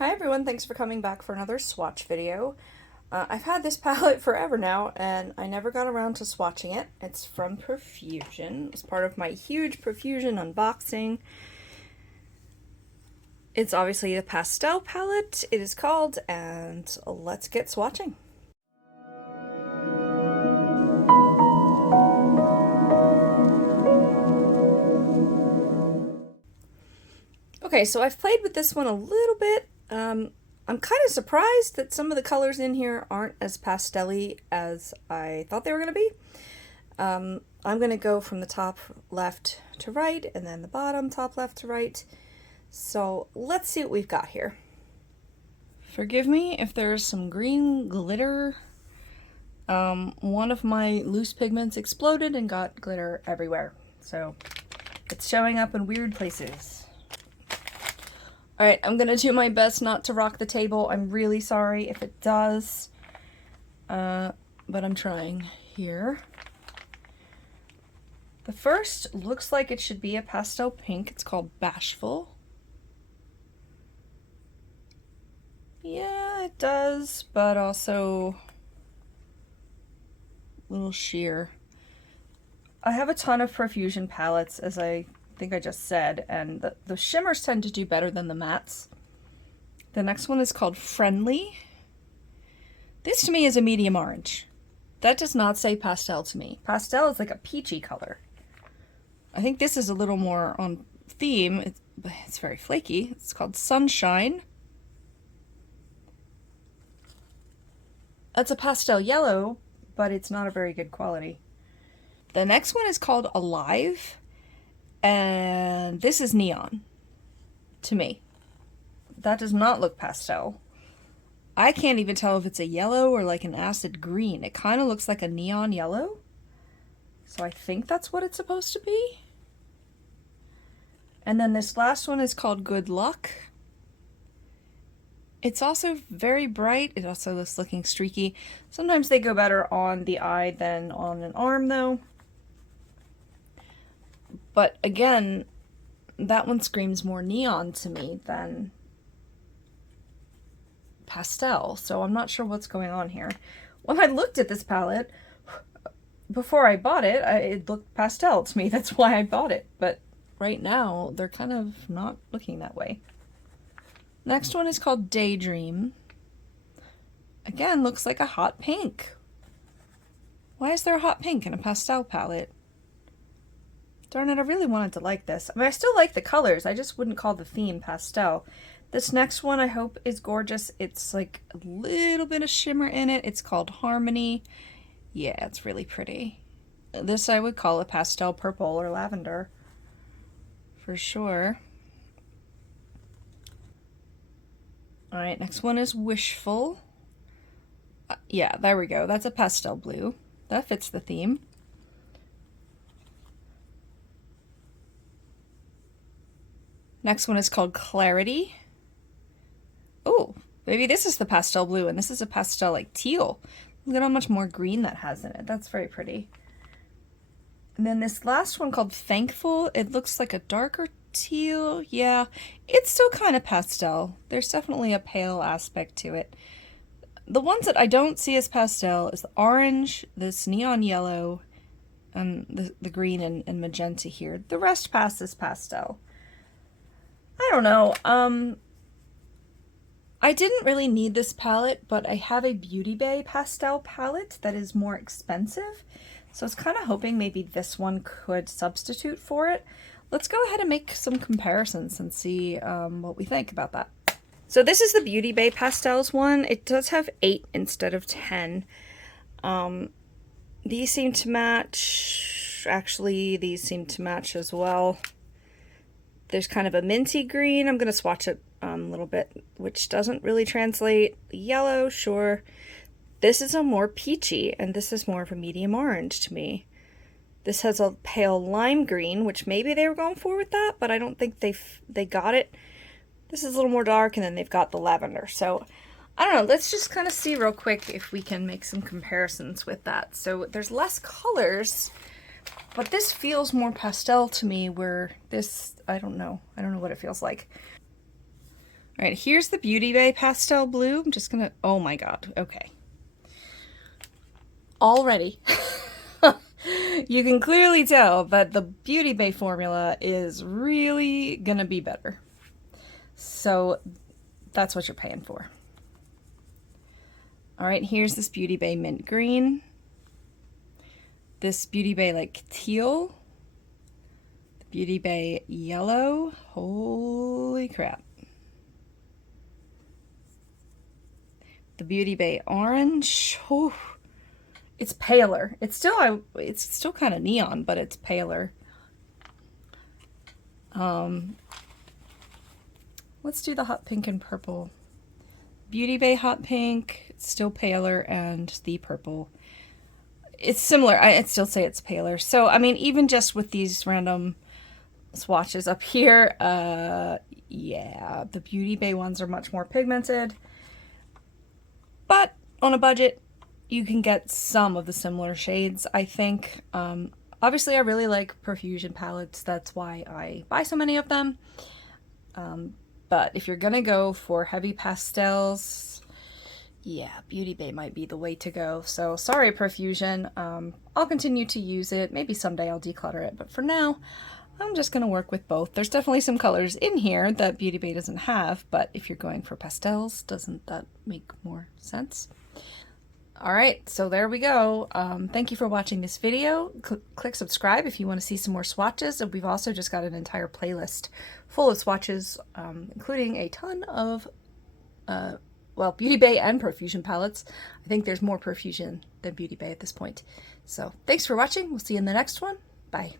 Hi everyone, thanks for coming back for another swatch video. I've had this palette forever now and I never got around to swatching it. It's from Profusion. It's part of my huge Profusion unboxing. It's obviously the pastel palette it is called, and let's get swatching. Okay, so I've played with this one a little bit. I'm kind of surprised that some of the colors in here aren't as pastel-y as I thought they were going to be. I'm going to go from the top left to right and then the bottom top left to right. So let's see what we've got here. Forgive me if there's some green glitter. One of my loose pigments exploded and got glitter everywhere. So it's showing up in weird places. Alright, I'm gonna do my best not to rock the table. I'm really sorry if it does. But I'm trying here. The first looks like it should be a pastel pink. It's called Bashful. Yeah, it does, but also a little sheer. I have a ton of Profusion palettes, as I think I just said, and the shimmers tend to do better than the mattes. The next one is called Friendly. This to me is a medium orange. That does not say pastel to me. Pastel is like a peachy color. I think this is a little more on theme. It's very flaky. It's called Sunshine. That's a pastel yellow, but it's not a very good quality. The next one is called Alive. And this is neon, to me. That does not look pastel. I can't even tell if it's a yellow or like an acid green. It kind of looks like a neon yellow. So I think that's what it's supposed to be. And then this last one is called Good Luck. It's also very bright. It also looks looking streaky. Sometimes they go better on the eye than on an arm though. But again, that one screams more neon to me than pastel, so I'm not sure what's going on here. When I looked at this palette, before I bought it, it looked pastel to me. That's why I bought it. But right now, they're kind of not looking that way. Next one is called Daydream. Again, looks like a hot pink. Why is there a hot pink in a pastel palette? Darn it, I really wanted to like this. I mean, I still like the colors. I just wouldn't call the theme pastel. This next one I hope is gorgeous. It's like a little bit of shimmer in it. It's called Harmony. Yeah, it's really pretty. This I would call a pastel purple or lavender. For sure. Alright, next one is Wishful. Yeah, there we go. That's a pastel blue. That fits the theme. Next one is called Clarity. Oh, maybe this is the pastel blue and this is a pastel like teal. Look at how much more green that has in it. That's very pretty. And then this last one called Thankful. It looks like a darker teal. Yeah, it's still kind of pastel. There's definitely a pale aspect to it. The ones that I don't see as pastel is the orange, this neon yellow, and the green and magenta here. The rest passes pastel. I don't know. I didn't really need this palette, but I have a Beauty Bay pastel palette that is more expensive. So I was kind of hoping maybe this one could substitute for it. Let's go ahead and make some comparisons and see what we think about that. So this is the Beauty Bay Pastels one. It does have 8 instead of 10. These seem to match. Actually, these seem to match as well. There's kind of a minty green. I'm going to swatch it a little bit, which doesn't really translate. Yellow, sure. This is a more peachy, and this is more of a medium orange to me. This has a pale lime green, which maybe they were going for with that, but I don't think they got it. This is a little more dark, and then they've got the lavender. So, I don't know. Let's just kind of see real quick if we can make some comparisons with that. So, there's less colors, but this feels more pastel to me, where this, I don't know what it feels like. All right, here's the Beauty Bay Pastel Blue. I'm just gonna, oh my God, okay. Already, you can clearly tell that the Beauty Bay formula is really gonna be better. So that's what you're paying for. All right, here's this Beauty Bay Mint Green. This Beauty Bay like teal. The Beauty Bay Yellow. Holy crap. The Beauty Bay Orange. Oh, it's paler. It's still kind of neon, but it's paler. Let's do the hot pink and purple. Beauty Bay hot pink. It's still paler, and the purple. It's similar. I'd still say it's paler. So I mean, even just with these random swatches up here, yeah, the Beauty Bay ones are much more pigmented. But on a budget, you can get some of the similar shades, I think. Obviously, I really like Profusion palettes. That's why I buy so many of them. But if you're gonna go for heavy pastels, yeah, Beauty Bay might be the way to go. So sorry, Profusion. I'll continue to use it. Maybe someday I'll declutter it. But for now, I'm just gonna work with both. There's definitely some colors in here that Beauty Bay doesn't have, but if you're going for pastels, doesn't that make more sense? All right, so there we go. Thank you for watching this video. Click subscribe if you want to see some more swatches. And we've also just got an entire playlist full of swatches, including a ton of, well, Beauty Bay and Profusion palettes. I think there's more Profusion than Beauty Bay at this point. So thanks for watching. We'll see you in the next one. Bye.